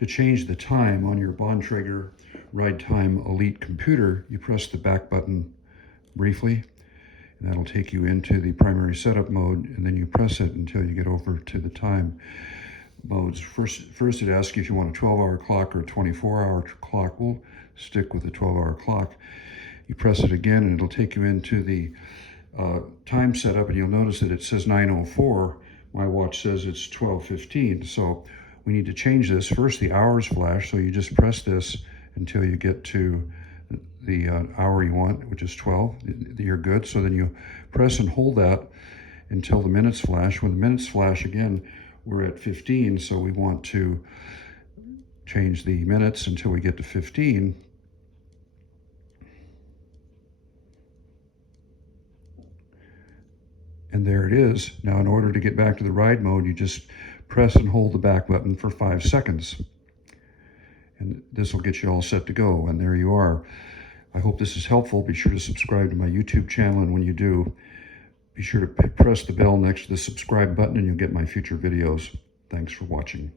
To change the time on your Bontrager RIDEtime Elite computer, you press the back button briefly, and that'll take you into the primary setup mode, and then you press it until you get over to the time modes. First it asks you if you want a 12-hour clock or a 24-hour clock. We'll stick with the 12-hour clock. You press it again, and it'll take you into the time setup, and you'll notice that it says 9:04. My watch says it's 12:15, so we need to change this. First, the hours flash, so you just press this until you get to the hour you want, which is 12. You're good. So then you press and hold that until the minutes flash. When the minutes flash again, we're at 15, so we want to change the minutes until we get to 15. And there it is. Now, in order to get back to the ride mode, you just press and hold the back button for 5 seconds. And this will get you all set to go. And there you are. I hope this is helpful. Be sure to subscribe to my YouTube channel. And when you do, be sure to press the bell next to the subscribe button, and you'll get my future videos. Thanks for watching.